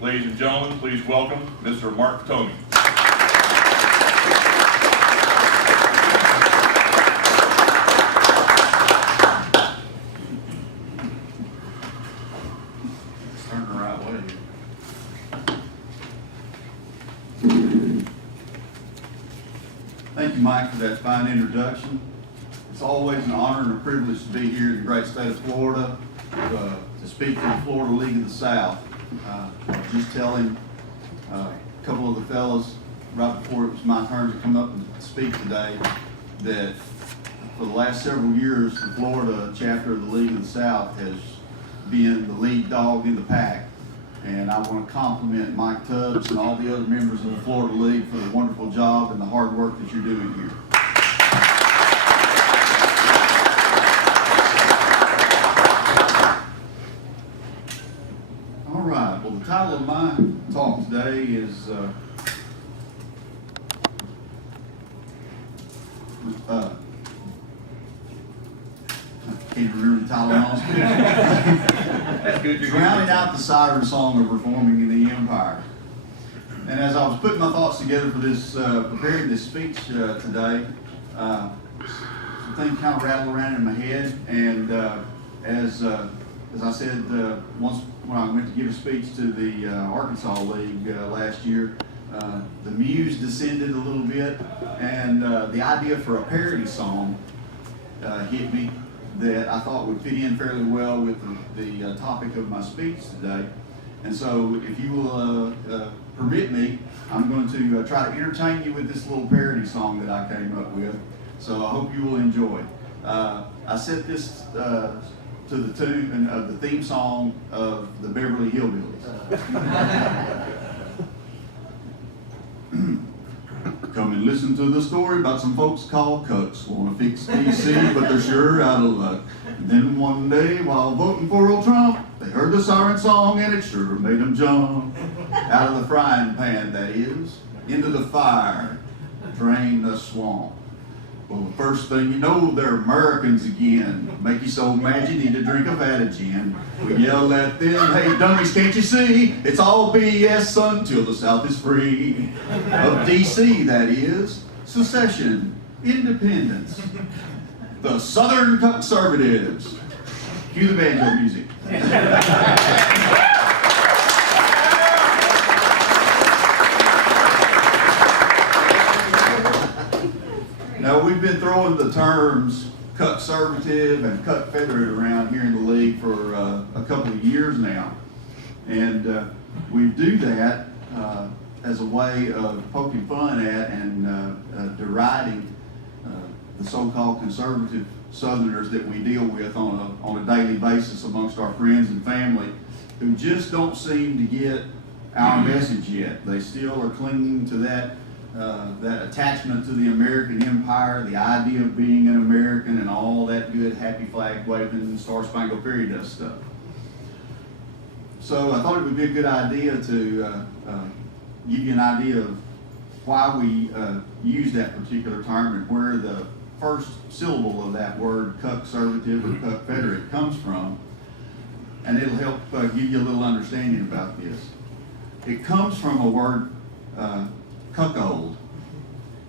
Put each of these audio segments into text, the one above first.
Ladies and gentlemen, please welcome Mr. Mark Thomey. Turn the right way. Thank you, Mike, for that fine introduction. It's always an honor and a privilege to be here in the great state of Florida to speak for the Florida League of the South. I was just telling a couple of the fellows right before it was my turn to come up and speak today that for the last several years, the Florida chapter of the League of the South has been the lead dog in the pack. And I want to compliment Mike Tubbs and all the other members of the Florida League for the wonderful job and the hard work that you're doing here. All right, well, the title of my talk today is I can't remember the title of my speech. That's good. Drowning out the siren song of reforming in the empire. And as I was putting my thoughts together for this, preparing this speech today, some things kind of rattled around in my head. And as I said once when I went to give a speech to the Arkansas League last year, the muse descended a little bit, and the idea for a parody song hit me that I thought would fit in fairly well with the topic of my speech today. And so if you will permit me, I'm going to try to entertain you with this little parody song that I came up with. So I hope you will enjoy. I set this to the tune of the theme song of the Beverly Hillbillies. Come and listen to the story about some folks called Cucks. Want to fix DC, but they're sure out of luck. And then one day, while voting for old Trump, they heard the siren song and it sure made them jump. Out of the frying pan, that is, into the fire, drain the swamp. Well, the first thing you know, they're Americans again. Make you so mad you need to drink a vat of gin. We yell at them, hey dummies, can't you see? It's all BS until the South is free. Of DC, that is. Secession, independence. The Southern conservatives. Cue the banjo music. Now, we've been throwing the terms conservative and Confederate around here in the league for a couple of years now. And we do that as a way of poking fun at and deriding the so-called conservative Southerners that we deal with on a daily basis amongst our friends and family who just don't seem to get our message yet. They still are clinging to that attachment to the American empire, the idea of being an American and all that good happy flag waving Star Spangled Fairy Dust stuff. So I thought it would be a good idea to give you an idea of why we use that particular term and where the first syllable of that word, conservative or Confederate, comes from. And it'll help give you a little understanding about this. It comes from a word, cuckold.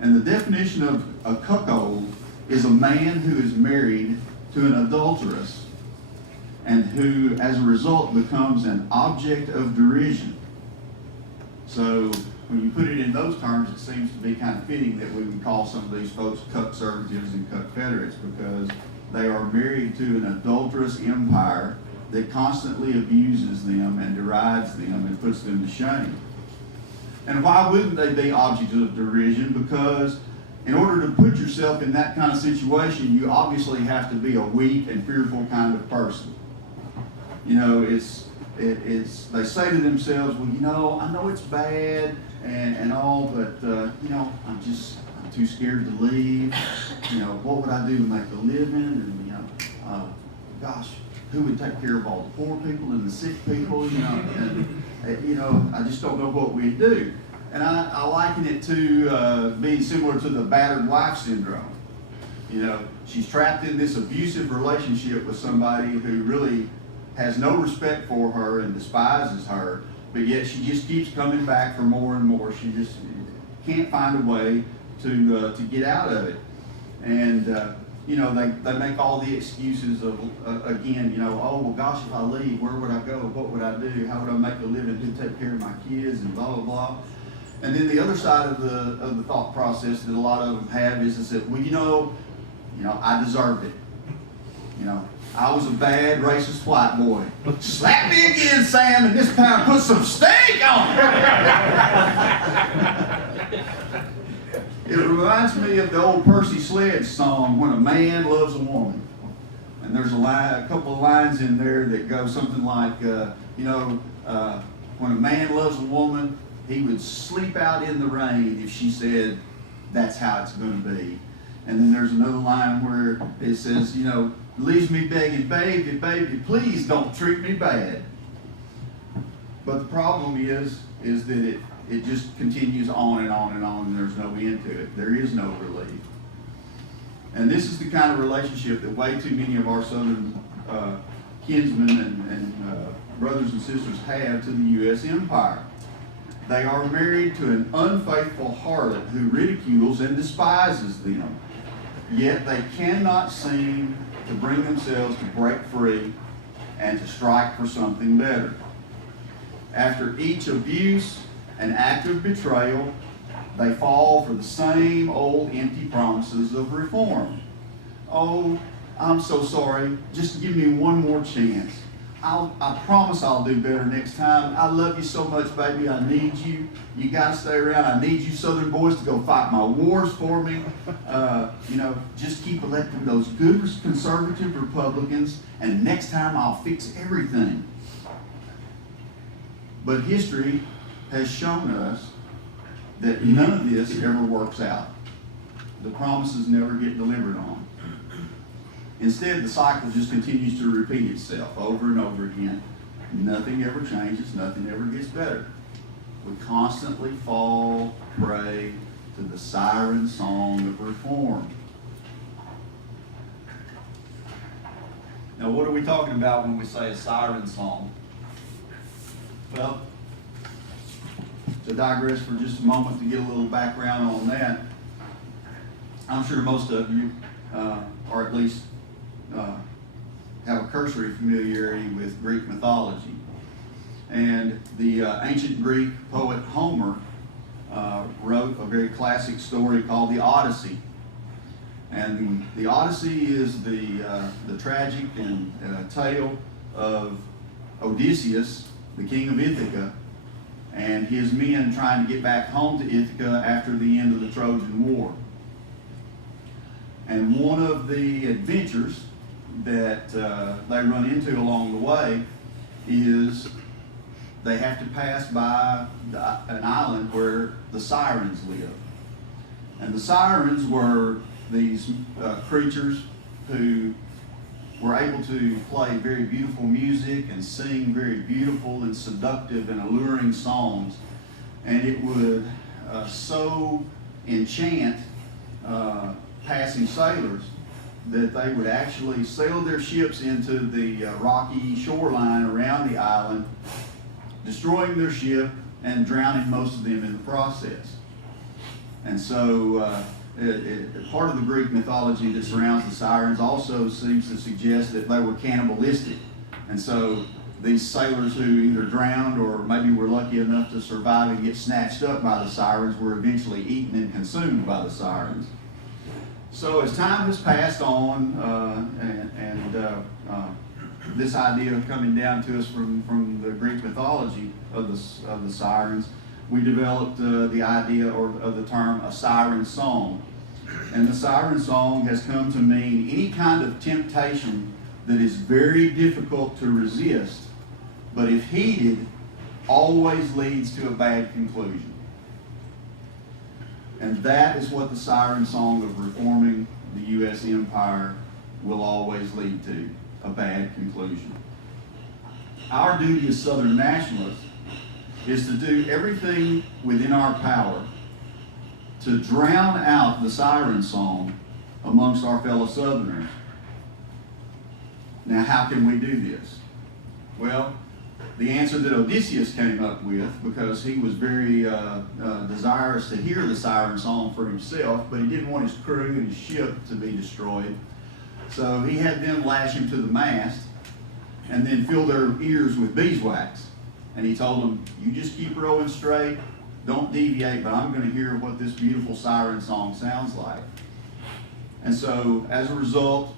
And the definition of a cuckold is a man who is married to an adulteress and who, as a result, becomes an object of derision. So when you put it in those terms, it seems to be kind of fitting that we would call some of these folks conservatives and Confederates because they are married to an adulterous empire that constantly abuses them and derides them and puts them to shame. And why wouldn't they be objects of derision? Because in order to put yourself in that kind of situation, you obviously have to be a weak and fearful kind of person. You know, they say to themselves, well, you know, I know it's bad and all, but, you know, I'm too scared to leave. You know, what would I do to make a living? And, you know, gosh, who would take care of all the poor people and the sick people? You know, and, you know, I just don't know what we'd do. And I liken it to being similar to the battered wife syndrome. You know, she's trapped in this abusive relationship with somebody who really has no respect for her and despises her, but yet she just keeps coming back for more and more. She just can't find a way to get out of it. And you know, they make all the excuses of, again, you know, oh, well, gosh, if I leave, where would I go? What would I do? How would I make a living? Who'd take care of my kids? And blah, blah, blah. And then the other side of the thought process that a lot of them have is that, well, you know, I deserved it. You know, I was a bad, racist white boy. Slap me again, Sam, and this time put some steak on it. It reminds me of the old Percy Sledge song, When a Man Loves a Woman. And there's a couple of lines in there that go something like, when a man loves a woman, he would sleep out in the rain if she said, that's how it's going to be. And then there's another line where it says, you know, leaves me begging, baby, baby, please don't treat me bad. But the problem is that it just continues on and on and on, and there's no end to it. There is no relief. And this is the kind of relationship that way too many of our Southern kinsmen and brothers and sisters have to the U.S. empire. They are married to an unfaithful harlot who ridicules and despises them. Yet they cannot seem to bring themselves to break free and to strike for something better. After each abuse and act of betrayal, they fall for the same old empty promises of reform. Oh, I'm so sorry. Just give me one more chance. I promise I'll do better next time. I love you so much, baby. I need you. You got to stay around. I need you Southern boys to go fight my wars for me. Just keep electing those good conservative Republicans, and next time I'll fix everything. But history has shown us that none of this ever works out. The promises never get delivered on. Instead, the cycle just continues to repeat itself over and over again. Nothing ever changes. Nothing ever gets better. We constantly fall prey to the siren song of reform. Now, what are we talking about when we say a siren song? Well, to digress for just a moment to get a little background on that, I'm sure most of you, or at least have a cursory familiarity with Greek mythology. And the ancient Greek poet Homer wrote a very classic story called the Odyssey. And the Odyssey is the tragic and tale of Odysseus, the king of Ithaca, and his men trying to get back home to Ithaca after the end of the Trojan War. And one of the adventures that they run into along the way is they have to pass by an island where the Sirens live. And the Sirens were these creatures who were able to play very beautiful music and sing very beautiful and seductive and alluring songs. And it would so enchant passing sailors that they would actually sail their ships into the rocky shoreline around the island, destroying their ship and drowning most of them in the process. And so part of the Greek mythology that surrounds the Sirens also seems to suggest that they were cannibalistic. And so these sailors who either drowned or maybe were lucky enough to survive and get snatched up by the Sirens were eventually eaten and consumed by the Sirens. So as time has passed on, this idea coming down to us from the Greek mythology of the Sirens, we developed the idea or of the term a siren song. And the siren song has come to mean any kind of temptation that is very difficult to resist, but if heeded, always leads to a bad conclusion. And that is what the siren song of reforming the U.S. empire will always lead to, a bad conclusion. Our duty as Southern nationalists is to do everything within our power to drown out the siren song amongst our fellow Southerners. Now, how can we do this? Well, The answer that Odysseus came up with, because he was very desirous to hear the siren song for himself, but he didn't want his crew and his ship to be destroyed. So he had them lash him to the mast and then fill their ears with beeswax. And he told them, you just keep rowing straight, don't deviate, but I'm going to hear what this beautiful siren song sounds like. And so as a result,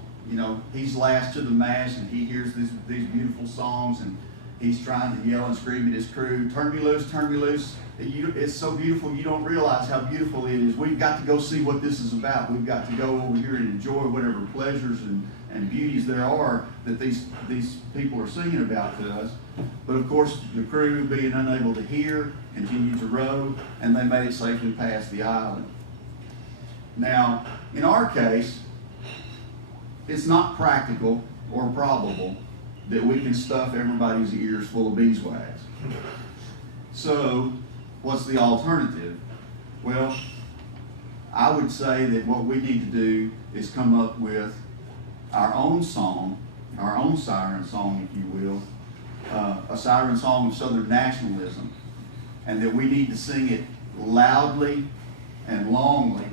he's lashed to the mast and he hears these beautiful songs, and he's trying to yell and scream at his crew, turn me loose, turn me loose. It's so beautiful, you don't realize how beautiful it is. We've got to go see what this is about. We've got to go over here and enjoy whatever pleasures and beauties there are that these people are singing about to us. But of course, the crew, being unable to hear, continued to row, and they made it safely past the island. Now, in our case, it's not practical or probable that we can stuff everybody's ears full of beeswax. So, what's the alternative? Well, I would say that what we need to do is come up with our own song, our own siren song, if you will, a siren song of Southern nationalism, and that we need to sing it loudly and longly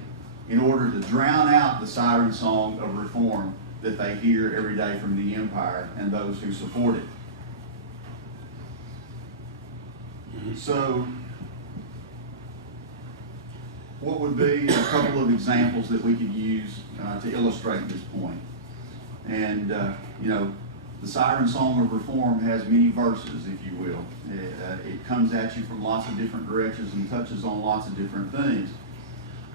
in order to drown out the siren song of reform that they hear every day from the empire and those who support it. So, what would be a couple of examples that we could use to illustrate this point? And, the siren song of reform has many verses, if you will. It comes at you from lots of different directions and touches on lots of different things.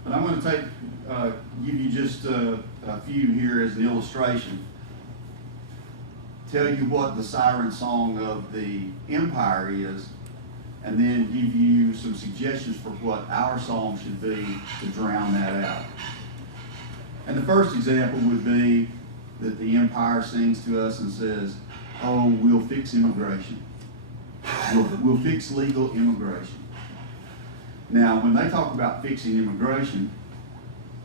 But I'm going to give you just a few here as the illustration. Tell you what the siren song of the empire is, and then give you some suggestions for what our song should be to drown that out. And the first example would be that the empire sings to us and says, oh, we'll fix immigration. We'll fix legal immigration. Now, when they talk about fixing immigration,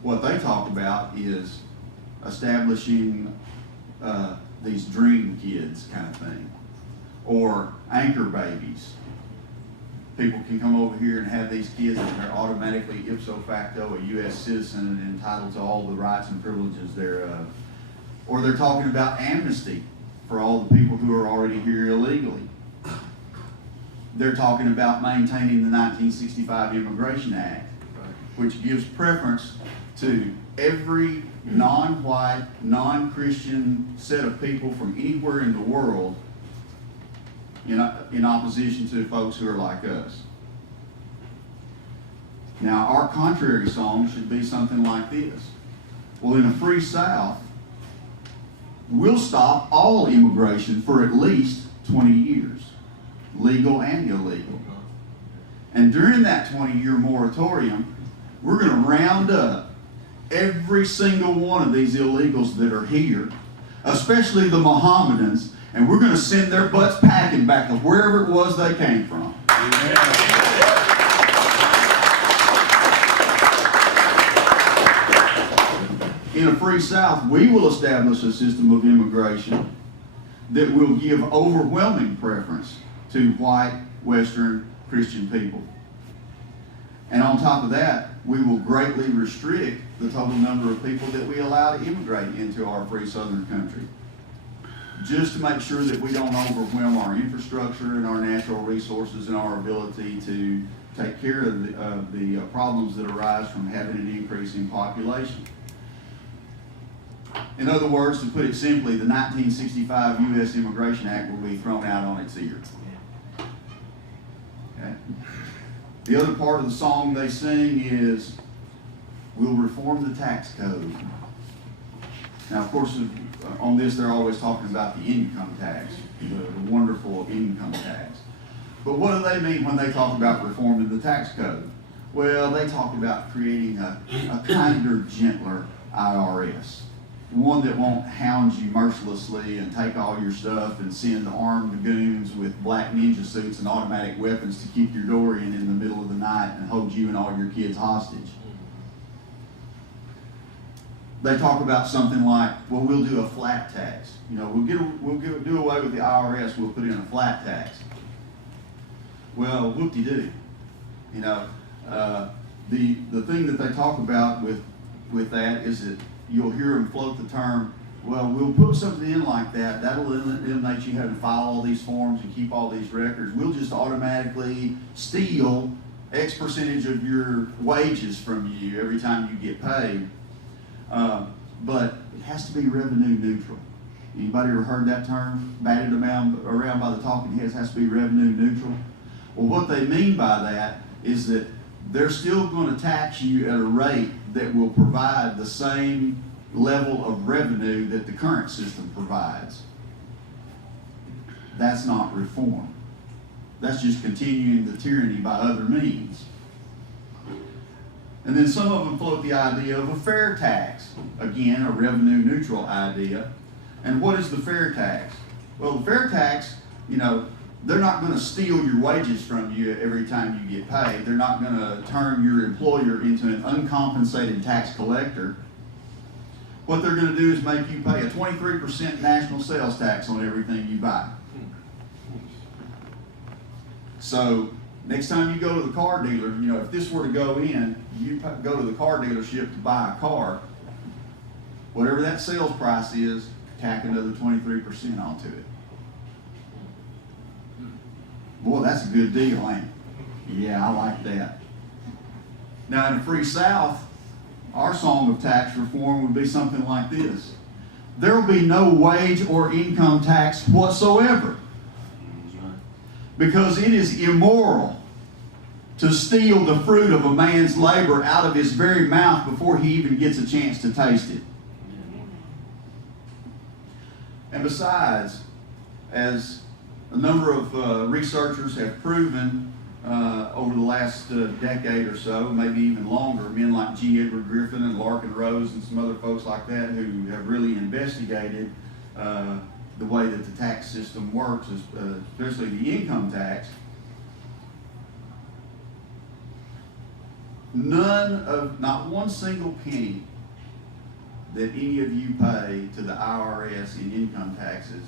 what they talk about is establishing these dream kids kind of thing, or anchor babies. People can come over here and have these kids and they're automatically ipso facto a U.S. citizen and entitled to all the rights and privileges thereof. Or they're talking about amnesty for all the people who are already here illegally. They're talking about maintaining the 1965 Immigration Act, which gives preference to every non-white, non-Christian set of people from anywhere in the world in opposition to folks who are like us. Now, our contrary song should be something like this. Well, in a free South, we'll stop all immigration for at least 20 years, legal and illegal. And during that 20-year moratorium, we're going to round up every single one of these illegals that are here, especially the Mohammedans, and we're going to send their butts packing back to wherever it was they came from. In a free South, we will establish a system of immigration that will give overwhelming preference to white, Western, Christian people. And on top of that, we will greatly restrict the total number of people that we allow to immigrate into our free southern country, just to make sure that we don't overwhelm our infrastructure and our natural resources and our ability to take care of the problems that arise from having an increase in population. In other words, to put it simply, the 1965 U.S. Immigration Act will be thrown out on its ear. Okay? The other part of the song they sing is, we'll reform the tax code. Now, of course, on this they're always talking about the income tax, the wonderful income tax. But what do they mean when they talk about reforming the tax code? Well, they talk about creating a kinder, gentler IRS. One that won't hound you mercilessly and take all your stuff and send armed goons with black ninja suits and automatic weapons to keep your door in the middle of the night and hold you and all your kids hostage. they talk about something like, well, we'll do a flat tax. You know, we'll do away with the IRS. We'll put in a flat tax. Well, whoop-de-doo. You know, the thing that they talk about with that is that you'll hear them float the term, well, we'll put something in like that. That'll eliminate you having to file all these forms and keep all these records. We'll just automatically steal X percentage of your wages from you every time you get paid. But it has to be revenue neutral. Anybody ever heard that term batted around by the talking heads? Has to be revenue neutral. Well, what they mean by that is that they're still going to tax you at a rate that will provide the same level of revenue that the current system provides. That's not reform. That's just continuing the tyranny by other means. And then some of them float the idea of a fair tax. Again, a revenue neutral idea. And what is the fair tax? Well, the fair tax, you know, they're not going to steal your wages from you every time you get paid. They're not going to turn your employer into an uncompensated tax collector. What they're going to do is make you pay a 23% national sales tax on everything you buy. So next time you go to the car dealer, you know, if this were to go in, you go to the car dealership to buy a car, whatever that sales price is, tack another 23% onto it. Boy, that's a good deal, ain't it? Yeah, I like that. Now, in a free South, our song of tax reform would be something like this. There will be no wage or income tax whatsoever, because it is immoral to steal the fruit of a man's labor out of his very mouth before he even gets a chance to taste it. And besides, as a number of researchers have proven over the last decade or so, maybe even longer, men like G. Edward Griffin and Larkin Rose and some other folks like that who have really investigated the way that the tax system works, especially the income tax. Not one single penny that any of you pay to the IRS in income taxes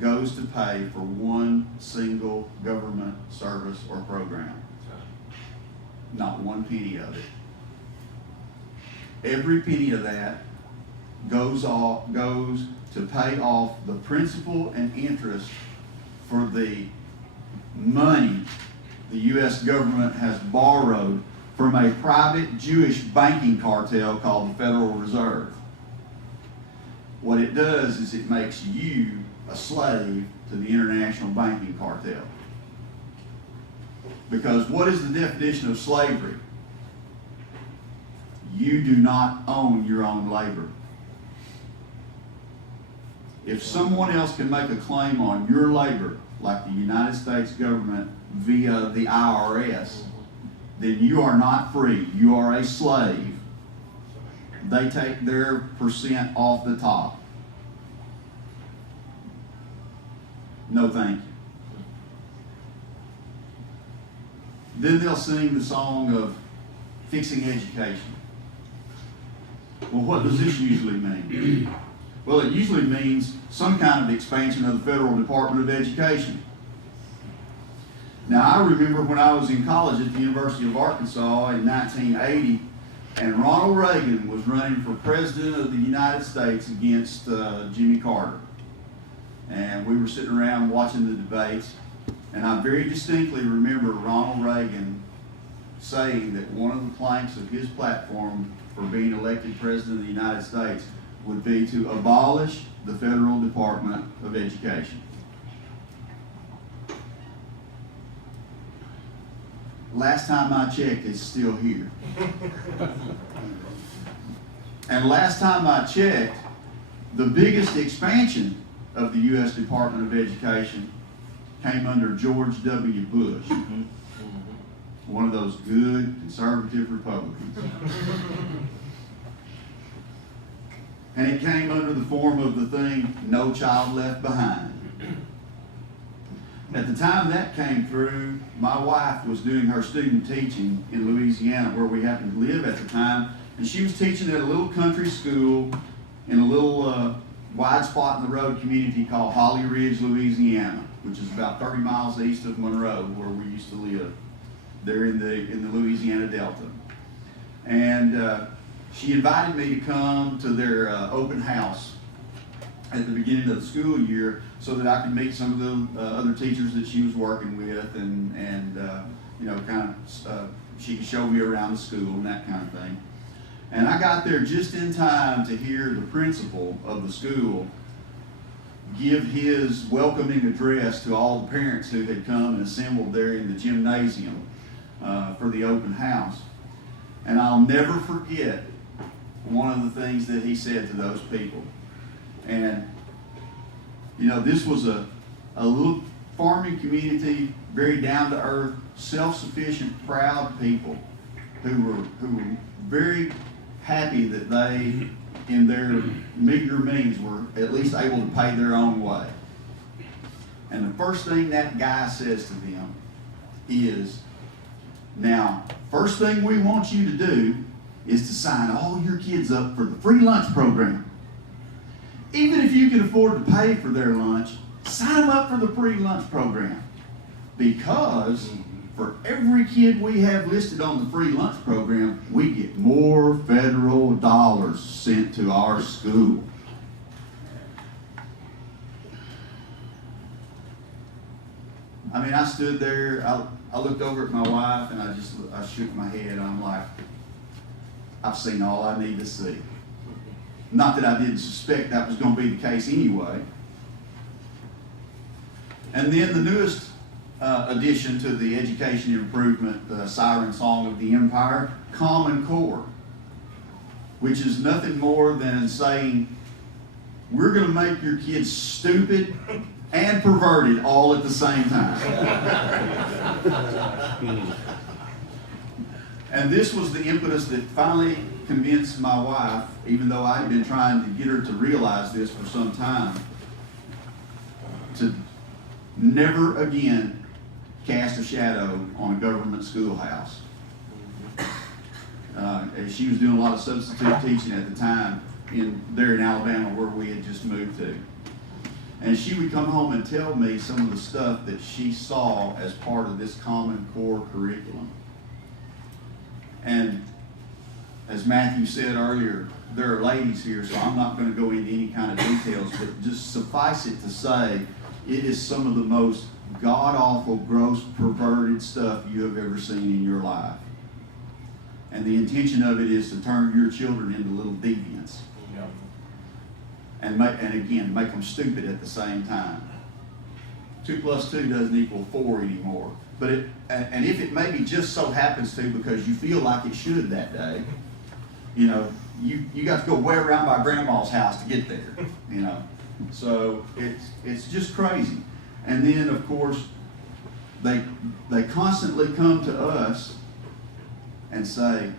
goes to pay for one single government service or program. Not one penny of it. Every penny of that goes to pay off the principal and interest for the money the U.S. government has borrowed from a private Jewish banking cartel called the Federal Reserve. What it does is it makes you a slave to the international banking cartel. Because what is the definition of slavery? You do not own your own labor. If someone else can make a claim on your labor, like the United States government via the IRS, then you are not free. You are a slave. They take their percent off the top. No thank you. Then they'll sing the song of fixing education. Well, what does this usually mean? Well, it usually means some kind of expansion of the Federal Department of Education. Now, I remember when I was in college at the University of Arkansas in 1980, and Ronald Reagan was running for President of the United States against Jimmy Carter. And we were sitting around watching the debates, and I very distinctly remember Ronald Reagan saying that one of the planks of his platform for being elected President of the United States would be to abolish the Federal Department of Education. Last time I checked, it's still here. And last time I checked, the biggest expansion of the U.S. Department of Education came under George W. Bush, one of those good conservative Republicans. And it came under the form of the thing, No Child Left Behind. At the time that came through, my wife was doing her student teaching in Louisiana, where we happened to live at the time, And she was teaching at a little country school in a little wide spot in the road community called Holly Ridge, Louisiana, which is about 30 miles east of Monroe, where we used to live, there in the Louisiana Delta. And she invited me to come to their open house at the beginning of the school year so that I could meet some of the other teachers that she was working with and you know, kind of, she could show me around the school and that kind of thing. And I got there just in time to hear the principal of the school give his welcoming address to all the parents who had come and assembled there in the gymnasium for the open house. And I'll never forget one of the things that he said to those people. And, you know, this was a little farming community, very down-to-earth, self-sufficient, proud people who were very happy that they, in their meager means, were at least able to pay their own way. And the first thing that guy says to them is, now, first thing we want you to do is to sign all your kids up for the free lunch program. Even if you can afford to pay for their lunch, sign them up for the free lunch program. Because for every kid we have listed on the free lunch program, we get more federal dollars sent to our school. I mean, I stood there, I looked over at my wife and I shook my head. I'm like, I've seen all I need to see. Not that I didn't suspect that was going to be the case anyway. And then the newest addition to the education improvement, the Siren Song of the Empire, Common Core, which is nothing more than saying, we're going to make your kids stupid and perverted all at the same time. And this was the impetus that finally convinced my wife, even though I had been trying to get her to realize this for some time, to never again cast a shadow on a government schoolhouse. As she was doing a lot of substitute teaching at the time there in Alabama where we had just moved to. And she would come home and tell me some of the stuff that she saw as part of this Common Core curriculum. And as Matthew said earlier, there are ladies here, so I'm not going to go into any kind of details, but just suffice it to say, it is some of the most god-awful, gross, perverted stuff you have ever seen in your life. And the intention of it is to turn your children into little deviants. And again, make them stupid at the same time. 2 plus 2 doesn't equal 4 anymore. But and if it maybe just so happens to because you feel like it should that day, you know, you got to go way around by grandma's house to get there, you know. So it's just crazy. And then of course they constantly come to us and say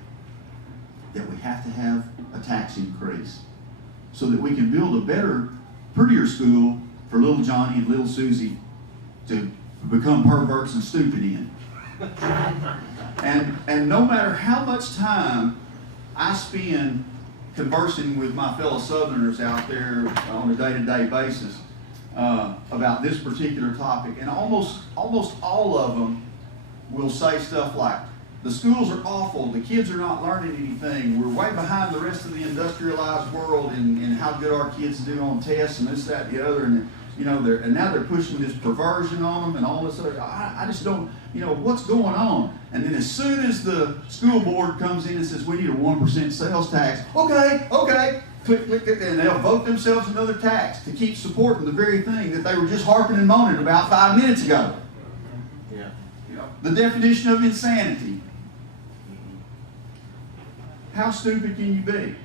that we have to have a tax increase so that we can build a better, prettier school for little Johnny and little Susie to become perverts and stupid in. And no matter how much time I spend conversing with my fellow Southerners out there on a day-to-day basis about this particular topic, and almost all of them will say stuff like, the schools are awful, the kids are not learning anything, we're way behind the rest of the industrialized world in how good our kids do on tests and this, that, the other, and you know, and now they're pushing this perversion on them and all this other. I just don't, you know, what's going on? And then as soon as the school board comes in and says we need a 1% sales tax, okay, click, and they'll vote themselves another tax to keep supporting the very thing that they were just harping and moaning about 5 minutes ago. Yeah. You know, the definition of insanity. How stupid can you be?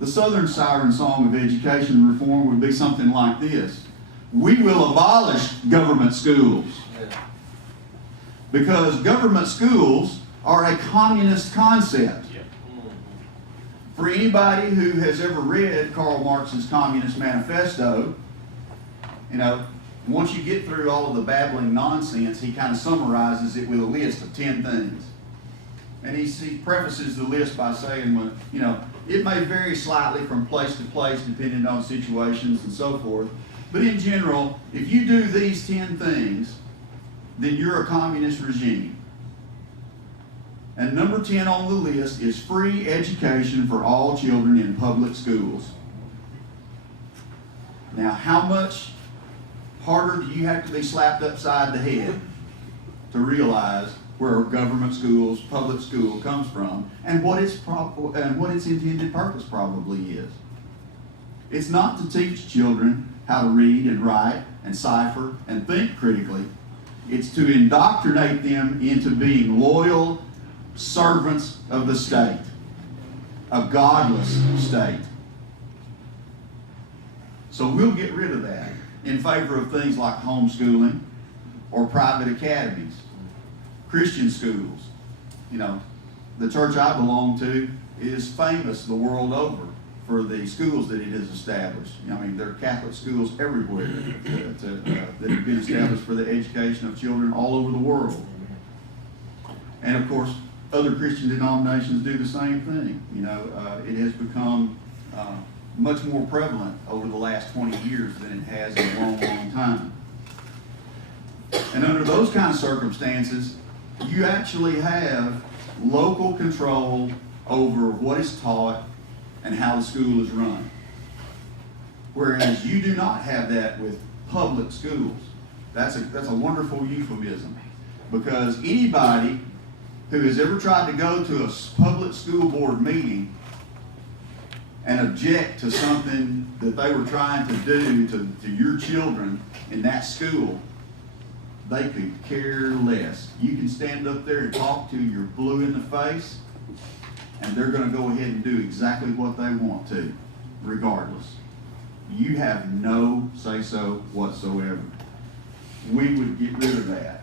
The Southern Siren Song of education reform would be something like this. We will abolish government schools. Because government schools are a communist concept. For anybody who has ever read Karl Marx's Communist Manifesto, you know, once you get through all of the babbling nonsense, he kind of summarizes it with a list of 10 things. And he prefaces the list by saying, well, you know, it may vary slightly from place to place depending on situations and so forth. But in general, if you do these 10 things, then you're a communist regime. And number 10 on the list is free education for all children in public schools. Now, how much harder do you have to be slapped upside the head to realize where government schools, public school comes from, and what its intended purpose probably is? It's not to teach children how to read and write and cipher and think critically. It's to indoctrinate them into being loyal servants of the state, a godless state. So we'll get rid of that in favor of things like homeschooling or private academies, Christian schools. You know, the church I belong to is famous the world over for the schools that it has established. I mean, there are Catholic schools everywhere that have been established for the education of children all over the world. And of course, other Christian denominations do the same thing. You know, it has become much more prevalent over the last 20 years than it has in a long, long time. And under those kind of circumstances, you actually have local control over what is taught and how the school is run. Whereas you do not have that with public schools. That's a wonderful euphemism, because anybody who has ever tried to go to a public school board meeting and object to something that they were trying to do to your children in that school, they could care less. You can stand up there and talk till you're blue in the face, and they're going to go ahead and do exactly what they want to, regardless. You have no say-so whatsoever. We would get rid of that.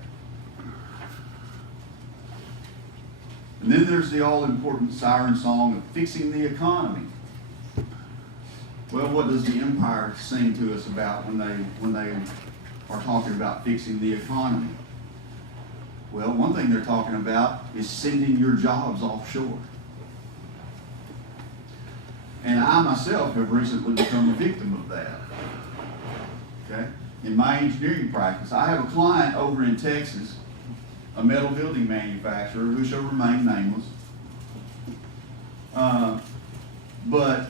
And then there's the all-important siren song of fixing the economy. Well, what does the empire sing to us about when they are talking about fixing the economy? Well, one thing they're talking about is sending your jobs offshore. And I myself have recently become a victim of that. Okay? In my engineering practice, I have a client over in Texas, a metal building manufacturer who shall remain nameless. But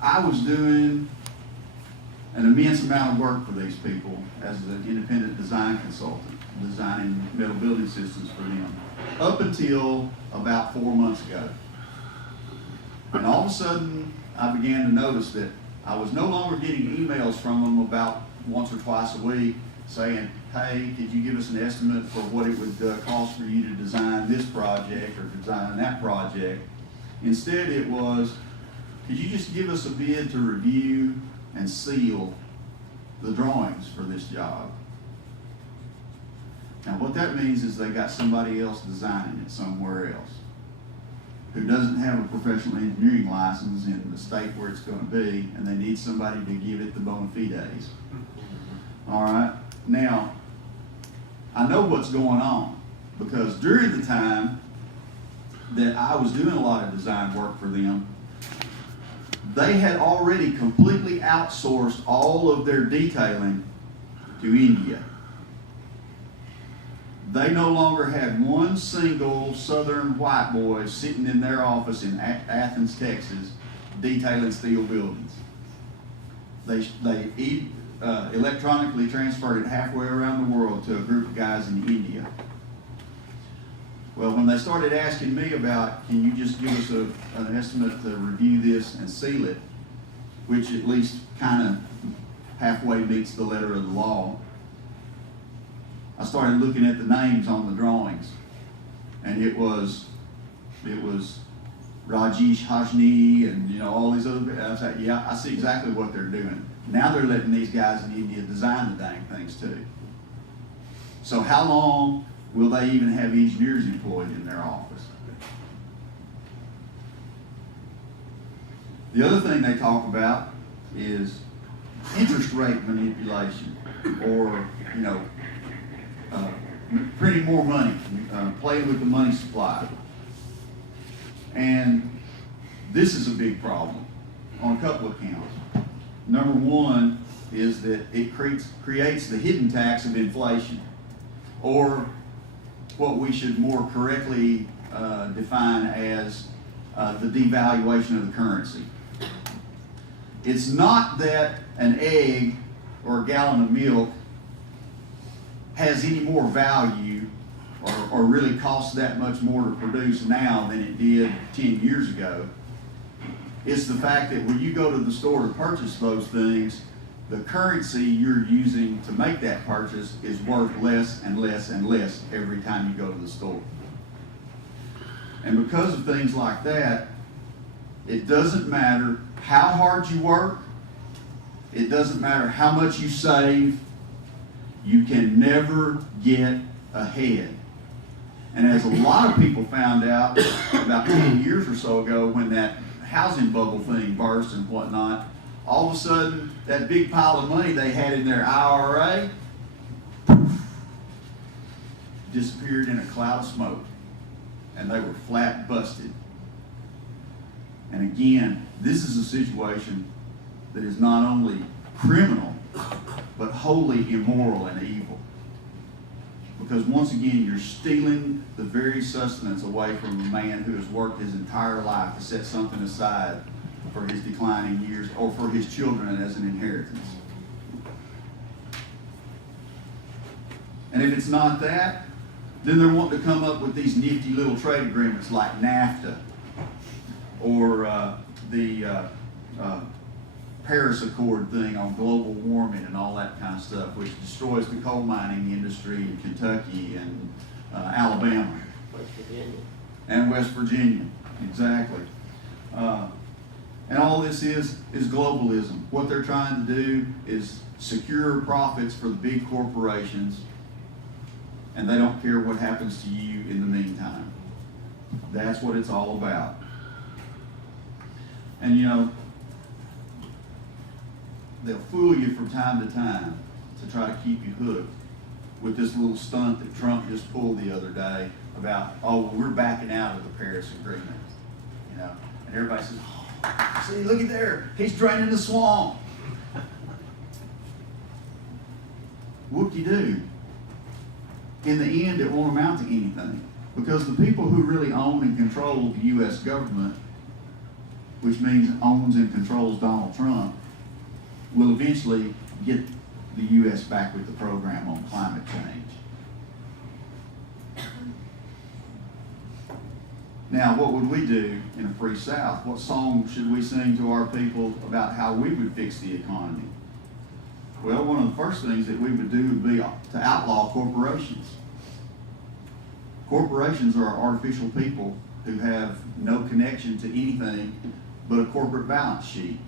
I was doing an immense amount of work for these people as an independent design consultant, designing metal building systems for them, up until about 4 months ago. And all of a sudden, I began to notice that I was no longer getting emails from them about once or twice a week saying, hey, could you give us an estimate for what it would cost for you to design this project or design that project? Instead, it was, could you just give us a bid to review and seal the drawings for this job? Now, what that means is they got somebody else designing it somewhere else who doesn't have a professional engineering license in the state where it's going to be, and they need somebody to give it the bona fides. All right? Now, I know what's going on, because during the time that I was doing a lot of design work for them, they had already completely outsourced all of their detailing to India. They no longer had one single southern white boy sitting in their office in Athens, Texas, detailing steel buildings. They electronically transferred it halfway around the world to a group of guys in India. Well, when they started asking me about, can you just give us an estimate to review this and seal it, which at least kind of halfway meets the letter of the law, I started looking at the names on the drawings, and it was Rajesh Hajni and all these other. I was like, yeah, I see exactly what they're doing. Now they're letting these guys in India design the dang things too. So how long will they even have engineers employed in their office? The other thing they talk about is interest rate manipulation, or printing more money, playing with the money supply. And this is a big problem on a couple of counts. Number one is that it creates the hidden tax of inflation, or what we should more correctly define as the devaluation of the currency. It's not that an egg or a gallon of milk has any more value or really costs that much more to produce now than it did 10 years ago. It's the fact that when you go to the store to purchase those things, the currency you're using to make that purchase is worth less and less and less every time you go to the store. And because of things like that, it doesn't matter how hard you work, it doesn't matter how much you save, you can never get ahead. And as a lot of people found out about 10 years or so ago when that housing bubble thing burst and whatnot, all of a sudden that big pile of money they had in their IRA disappeared in a cloud of smoke, and they were flat busted. And again, this is a situation that is not only criminal, but wholly immoral and evil. Because once again, you're stealing the very sustenance away from a man who has worked his entire life to set something aside for his declining years or for his children as an inheritance. And if it's not that, then they're wanting to come up with these nifty little trade agreements like NAFTA or the Paris Accord thing on global warming and all that kind of stuff, which destroys the coal mining industry in Kentucky and Alabama. West Virginia. And West Virginia, exactly. And all this is globalism. What they're trying to do is secure profits for the big corporations, and they don't care what happens to you in the meantime. That's what it's all about. And you know, they'll fool you from time to time to try to keep you hooked with this little stunt that Trump just pulled the other day about, oh, well, we're backing out of the Paris Agreement. You know, and everybody says, oh, see, look at there, he's draining the swamp. Whoop-de-doo. In the end, it won't amount to anything, because the people who really own and control the U.S. government, which means owns and controls Donald Trump, will eventually get the U.S. back with the program on climate change. Now, what would we do in a free South? What song should we sing to our people about how we would fix the economy? Well, one of the first things that we would do would be to outlaw corporations. Corporations are artificial people who have no connection to anything but a corporate balance sheet,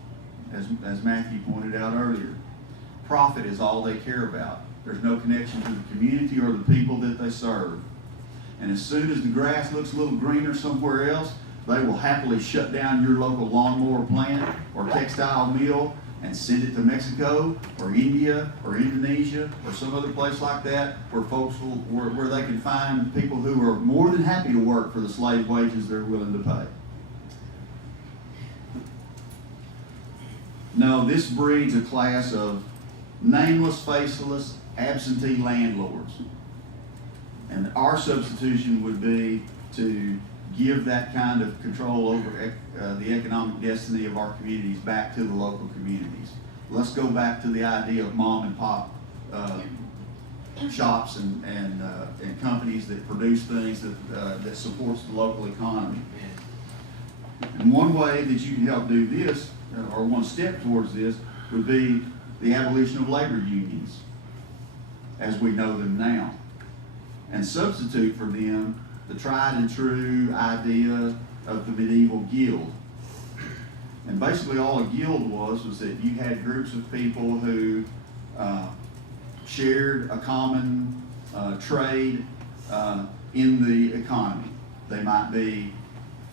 as Matthew pointed out earlier. Profit is all they care about. There's no connection to the community or the people that they serve. And as soon as the grass looks a little greener somewhere else, they will happily shut down your local lawnmower plant or textile mill and send it to Mexico or India or Indonesia or some other place like that where folks where they can find people who are more than happy to work for the slave wages they're willing to pay. No, this breeds a class of nameless, faceless, absentee landlords. And our substitution would be to give that kind of control over the economic destiny of our communities back to the local communities. Let's go back to the idea of mom and pop shops and companies that produce things that supports the local economy. And one way that you can help do this, or one step towards this, would be the abolition of labor unions as we know them now, and substitute for them the tried and true idea of the medieval guild. And basically all a guild was that you had groups of people who shared a common trade in the economy. They might be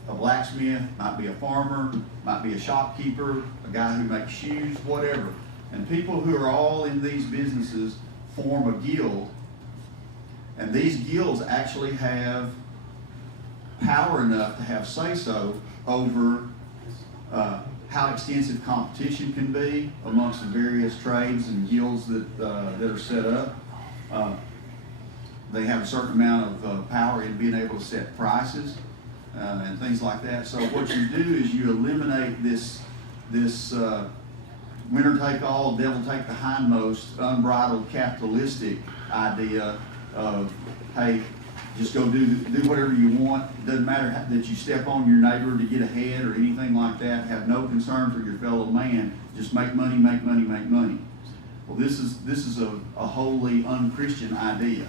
a blacksmith, might be a farmer, might be a shopkeeper, a guy who makes shoes, whatever. And people who are all in these businesses form a guild, And these guilds actually have power enough to have say-so over how extensive competition can be amongst the various trades and guilds that are set up. They have a certain amount of power in being able to set prices and things like that. So what you do is you eliminate this winner take all, devil take the hindmost, unbridled capitalistic idea of, hey, just go do whatever you want. It doesn't matter that you step on your neighbor to get ahead or anything like that. Have no concern for your fellow man. Just make money, make money, make money. Well, this is a wholly unchristian idea.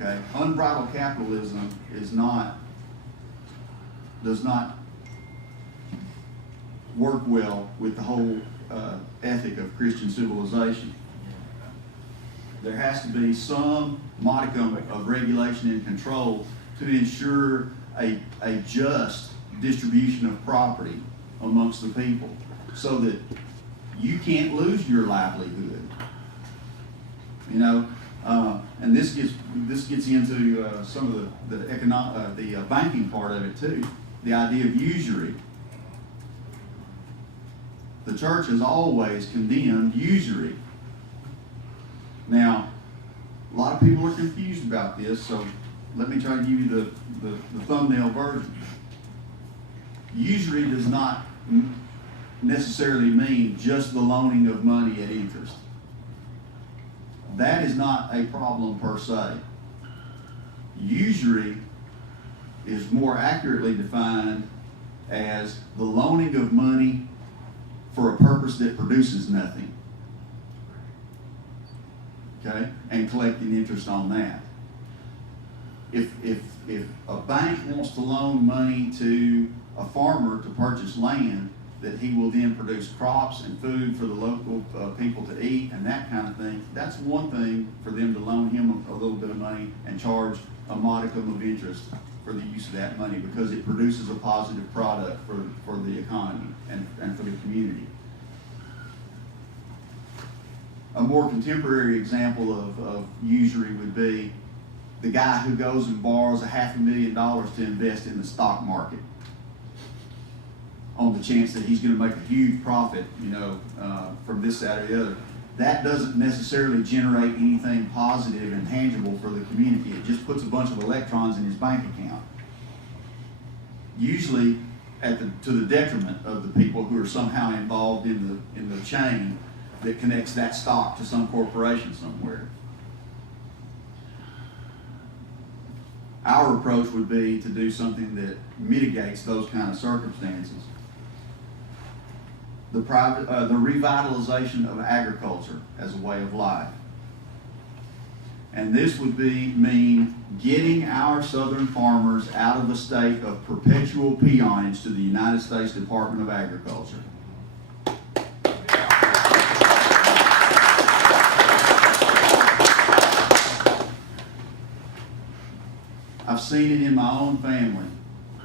Okay, unbridled capitalism does not work well with the whole ethic of Christian civilization. There has to be some modicum of regulation and control to ensure a just distribution of property amongst the people, so that you can't lose your livelihood. You know, and this gets into some of the banking part of it too. The idea of usury. The church has always condemned usury. Now, a lot of people are confused about this, so let me try to give you the thumbnail version. Usury does not necessarily mean just the loaning of money at interest. That is not a problem per se. Usury is more accurately defined as the loaning of money for a purpose that produces nothing. Okay? And collecting interest on that. If a bank wants to loan money to a farmer to purchase land that he will then produce crops and food for the local people to eat and that kind of thing, that's one thing for them to loan him a little bit of money and charge a modicum of interest for the use of that money, because it produces a positive product for the economy and for the community. A more contemporary example of usury would be the guy who goes and borrows $500,000 to invest in the stock market on the chance that he's going to make a huge profit, from this, that, or the other. That doesn't necessarily generate anything positive and tangible for the community. It just puts a bunch of electrons in his bank account. Usually to the detriment of the people who are somehow involved in the chain that connects that stock to some corporation somewhere. Our approach would be to do something that mitigates those kind of circumstances. The revitalization of agriculture as a way of life. And this would mean getting our southern farmers out of a state of perpetual peonage to the United States Department of Agriculture. I've seen it in my own family.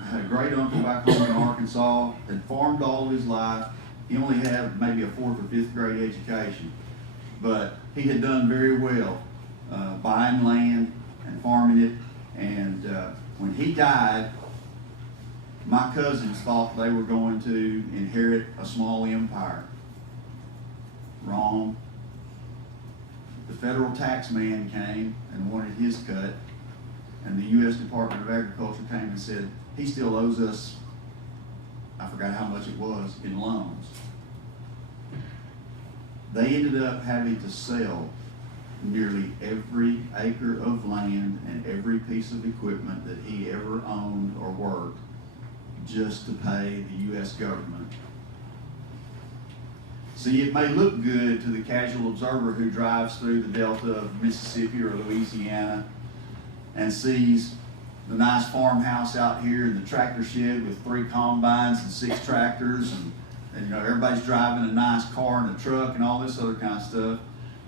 I had a great uncle back home in Arkansas that farmed all of his life. He only had maybe a 4th or 5th grade education, but he had done very well buying land and farming it. And when he died, my cousins thought they were going to inherit a small empire. Wrong. The federal tax man came and wanted his cut, and the U.S. Department of Agriculture came and said, he still owes us, I forgot how much it was, in loans. They ended up having to sell nearly every acre of land and every piece of equipment that he ever owned or worked just to pay the U.S. government. See, it may look good to the casual observer who drives through the delta of Mississippi or Louisiana and sees the nice farmhouse out here and the tractor shed with 3 combines and 6 tractors and everybody's driving a nice car and a truck and all this other kind of stuff.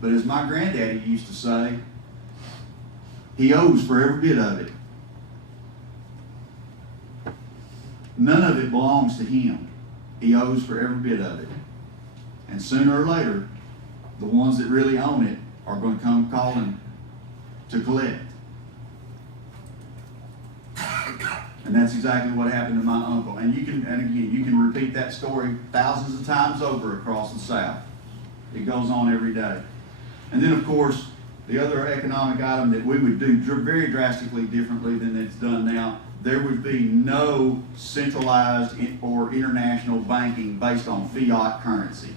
But as my granddaddy used to say, he owes for every bit of it. None of it belongs to him. He owes for every bit of it. And sooner or later, the ones that really own it are going to come calling to collect. And that's exactly what happened to my uncle. And again, you can repeat that story thousands of times over across the South. It goes on every day. And then, of course, the other economic item that we would do very drastically differently than it's done now, there would be no centralized or international banking based on fiat currency.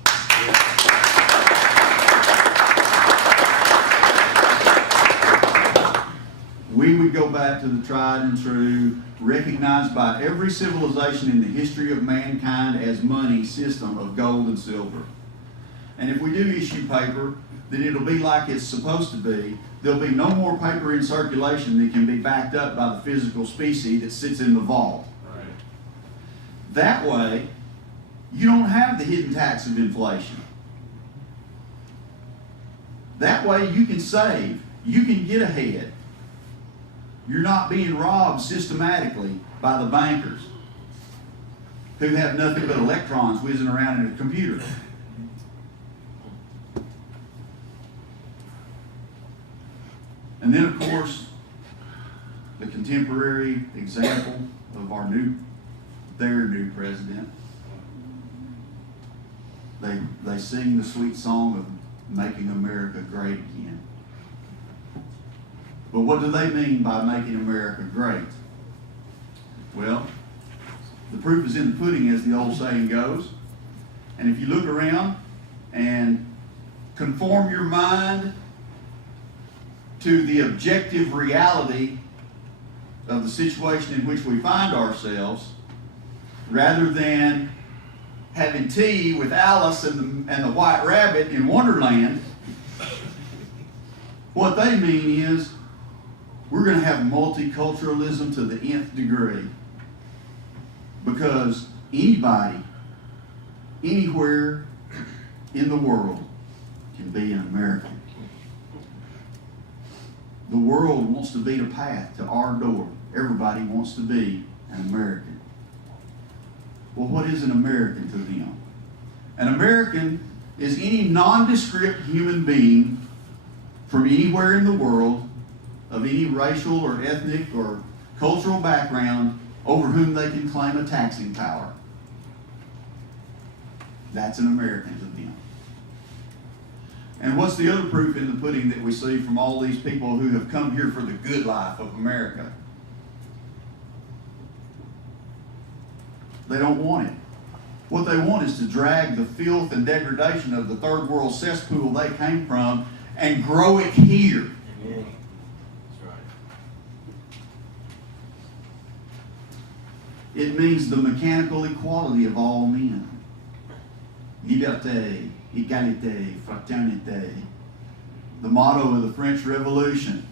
We would go back to the tried and true, recognized by every civilization in the history of mankind as money system of gold and silver. And if we do issue paper, then it'll be like it's supposed to be. There'll be no more paper in circulation that can be backed up by the physical specie that sits in the vault. Right. That way, you don't have the hidden tax of inflation. That way you can save, you can get ahead. You're not being robbed systematically by the bankers who have nothing but electrons whizzing around in a computer. And then, of course, the contemporary example of their new president. They sing the sweet song of making America great again. But what do they mean by making America great? Well, the proof is in the pudding, as the old saying goes. And if you look around and conform your mind to the objective reality of the situation in which we find ourselves, rather than having tea with Alice and the White Rabbit in Wonderland, what they mean is we're going to have multiculturalism to the nth degree, because anybody, anywhere in the world can be an American. The world wants to beat a path to our door. Everybody wants to be an American. Well, what is an American to them? An American is any nondescript human being from anywhere in the world, of any racial or ethnic or cultural background, over whom they can claim a taxing power. That's an American to them. And what's the other proof in the pudding that we see from all these people who have come here for the good life of America? They don't want it. What they want is to drag the filth and degradation of the third world cesspool they came from and grow it here. Amen. That's right. It means the mechanical equality of all men. Liberté, égalité, fraternité. The motto of the French Revolution.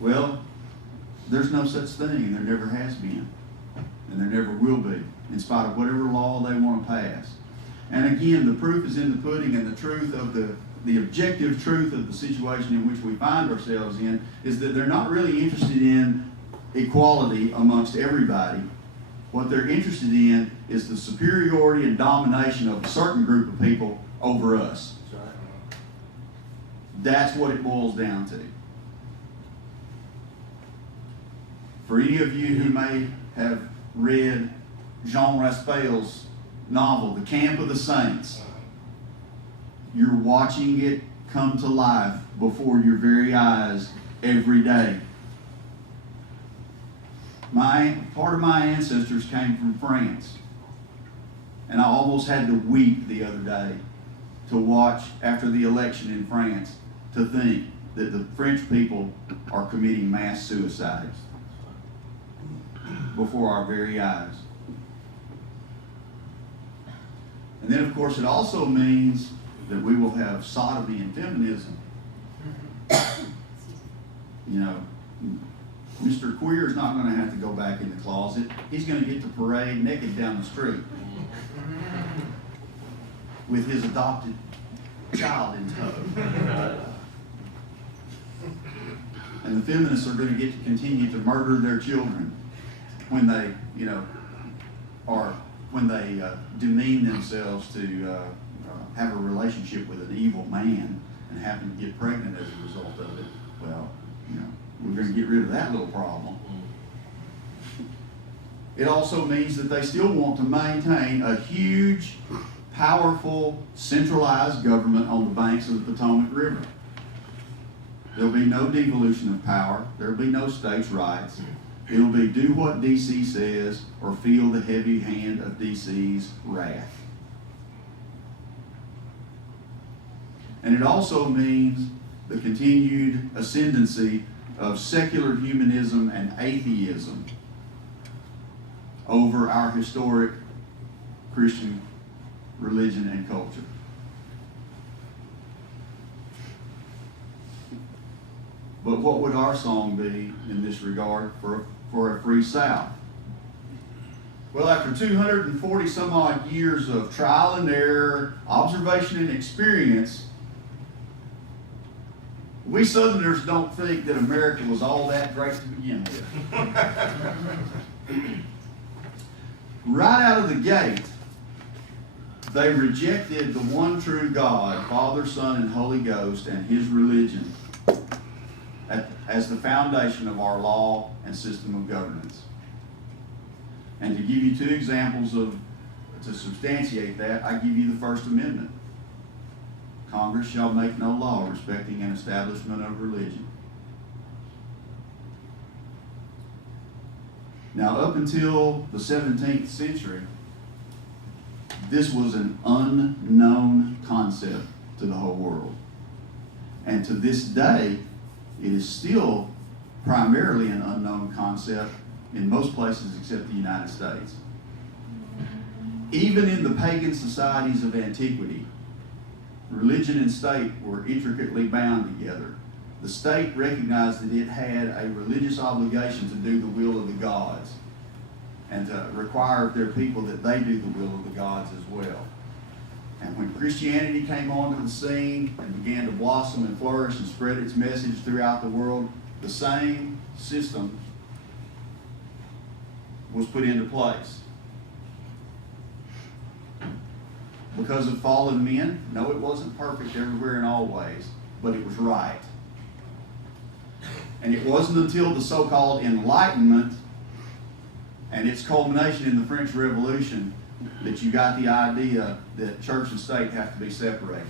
Well, there's no such thing, and there never has been. And there never will be, in spite of whatever law they want to pass. And again, the proof is in the pudding, and the truth of the objective truth of the situation in which we find ourselves in is that they're not really interested in equality amongst everybody. What they're interested in is the superiority and domination of a certain group of people over us. That's right. That's what it boils down to. For any of you who may have read Jean Raspail's novel, The Camp of the Saints, you're watching it come to life before your very eyes every day. Part of my ancestors came from France, and I almost had to weep the other day to watch, after the election in France, to think that the French people are committing mass suicides before our very eyes. And then, of course, it also means that we will have sodomy and feminism. You know, Mr. Queer is not going to have to go back in the closet. He's going to get to parade naked down the street with his adopted child in tow. And the feminists are going to get to continue to murder their children when they, demean themselves to have a relationship with an evil man and happen to get pregnant as a result of it, well, we're going to get rid of that little problem. It also means that they still want to maintain a huge, powerful, centralized government on the banks of the Potomac River. There'll be no devolution of power. There'll be no states' rights. It'll be do what D.C. says or feel the heavy hand of D.C.'s wrath. And it also means the continued ascendancy of secular humanism and atheism over our historic Christian religion and culture. But what would our song be in this regard for a free South? Well, after 240 some odd years of trial and error, observation and experience, we Southerners don't think that America was all that great to begin with. Right out of the gate, they rejected the one true God, Father, Son, and Holy Ghost, and His religion as the foundation of our law and system of governance. And to give you two examples to substantiate that, I give you the First Amendment. Congress shall make no law respecting an establishment of religion. Now, up until the 17th century, this was an unknown concept to the whole world. And to this day, it is still primarily an unknown concept in most places except the United States. Even in the pagan societies of antiquity, religion and state were intricately bound together. The state recognized that it had a religious obligation to do the will of the gods and to require of their people that they do the will of the gods as well. And when Christianity came onto the scene and began to blossom and flourish and spread its message throughout the world, the same system was put into place. Because of fallen men? No, it wasn't perfect everywhere and always, but it was right. And it wasn't until the so-called Enlightenment and its culmination in the French Revolution that you got the idea that church and state have to be separated.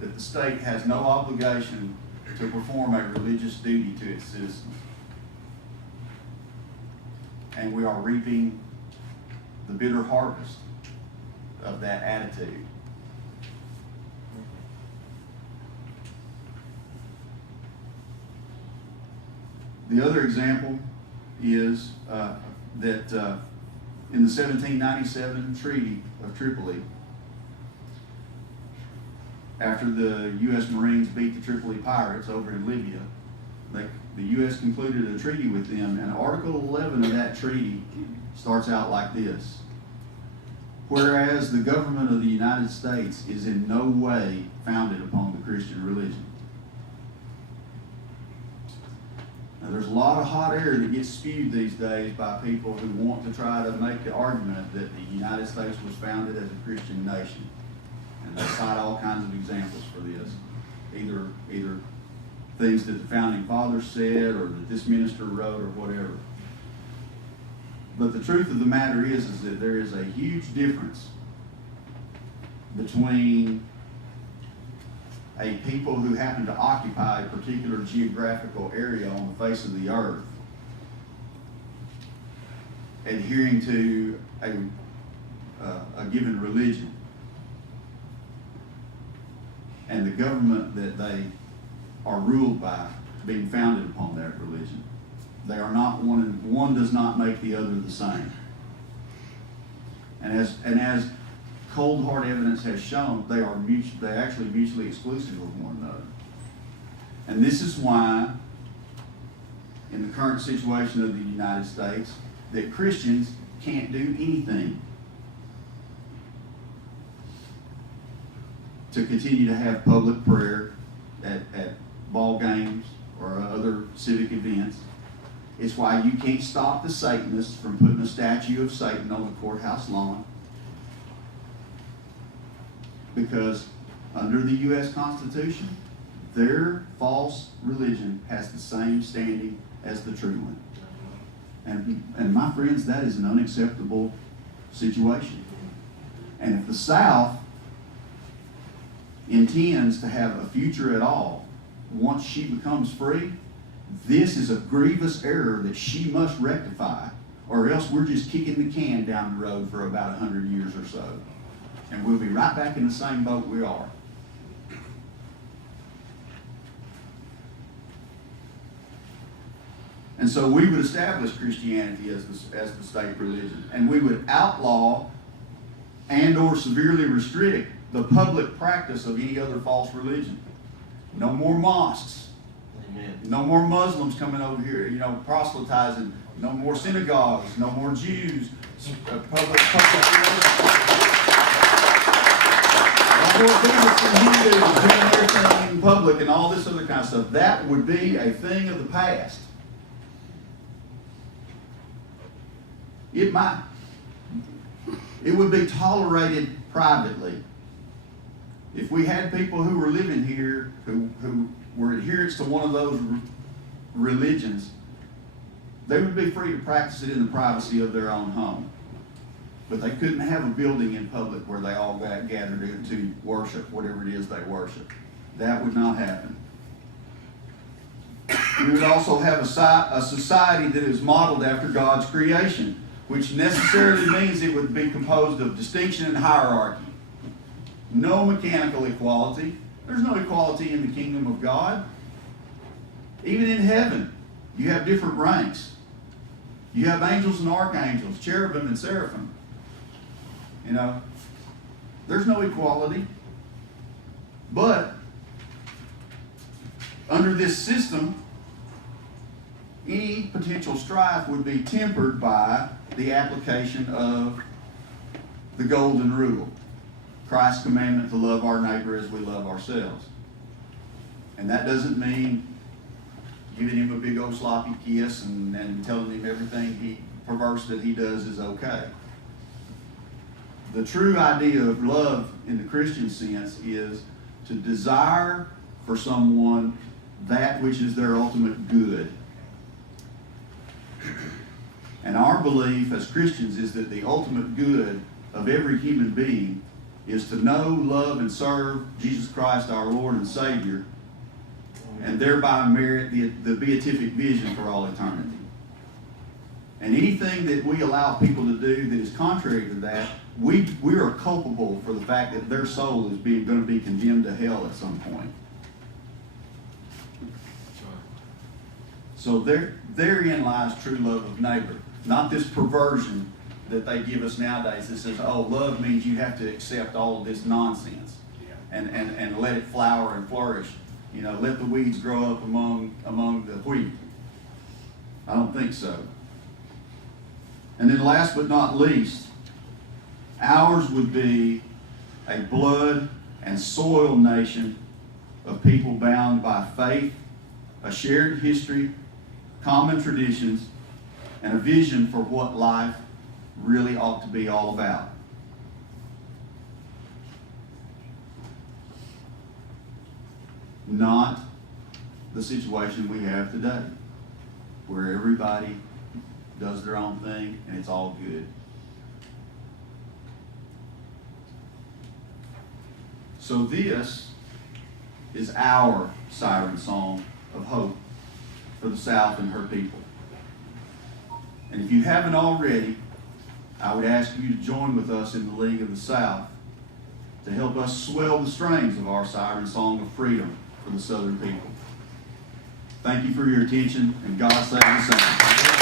That the state has no obligation to perform a religious duty to its citizens. And we are reaping the bitter harvest of that attitude. The other example is that in the 1797 Treaty of Tripoli, after the U.S. Marines beat the Tripoli pirates over in Libya, the U.S. concluded a treaty with them, and Article 11 of that treaty starts out like this. Whereas the government of the United States is in no way founded upon the Christian religion. Now, there's a lot of hot air that gets spewed these days by people who want to try to make the argument that the United States was founded as a Christian nation. And they cite all kinds of examples for this. Either things that the founding fathers said or that this minister wrote or whatever. But the truth of the matter is that there is a huge difference between a people who happen to occupy a particular geographical area on the face of the earth adhering to a given religion and the government that they are ruled by being founded upon that religion. They are not one does not make the other the same. And as cold hard evidence has shown, they're actually mutually exclusive of one another. And this is why, in the current situation of the United States, that Christians can't do anything to continue to have public prayer at ball games or other civic events. It's why you can't stop the Satanists from putting a statue of Satan on the courthouse lawn. Because under the U.S. Constitution, their false religion has the same standing as the true one. And my friends, that is an unacceptable situation. And if the South intends to have a future at all, once she becomes free, this is a grievous error that she must rectify, or else we're just kicking the can down the road for about 100 years or so. And we'll be right back in the same boat we are. And so we would establish Christianity as the state religion. And we would outlaw and or severely restrict the public practice of any other false religion. No more mosques. Amen. No more Muslims coming over here, proselytizing. No more synagogues. No more Jews. Public no more Buddhists and Hindus doing everything in public and all this other kind of stuff. That would be a thing of the past. It would be tolerated privately. If we had people who were living here who were adherents to one of those religions, they would be free to practice it in the privacy of their own home. But they couldn't have a building in public where they all got gathered to worship whatever it is they worship. That would not happen. We would also have a society that is modeled after God's creation, which necessarily means it would be composed of distinction and hierarchy. No mechanical equality. There's no equality in the kingdom of God. Even in heaven, you have different ranks. You have angels and archangels, cherubim and seraphim. There's no equality. But under this system, any potential strife would be tempered by the application of the golden rule. Christ's commandment to love our neighbor as we love ourselves. And that doesn't mean giving him a big old sloppy kiss and telling him everything perverse that he does is okay. The true idea of love in the Christian sense is to desire for someone that which is their ultimate good. And our belief as Christians is that the ultimate good of every human being is to know, love, and serve Jesus Christ, our Lord and Savior, and thereby merit the beatific vision for all eternity. And anything that we allow people to do that is contrary to that, we are culpable for the fact that their soul is going to be condemned to hell at some point. So therein lies true love of neighbor, not this perversion that they give us nowadays that says, oh, love means you have to accept all of this nonsense and let it flower and flourish. Let the weeds grow up among the wheat. I don't think so. And then last but not least, ours would be a blood and soil nation of people bound by faith, a shared history, common traditions, and a vision for what life really ought to be all about. Not the situation we have today, where everybody does their own thing and it's all good. So this is our siren song of hope for the South and her people. And if you haven't already, I would ask you to join with us in the League of the South to help us swell the strings of our siren song of freedom for the Southern people. Thank you for your attention, and God save the South.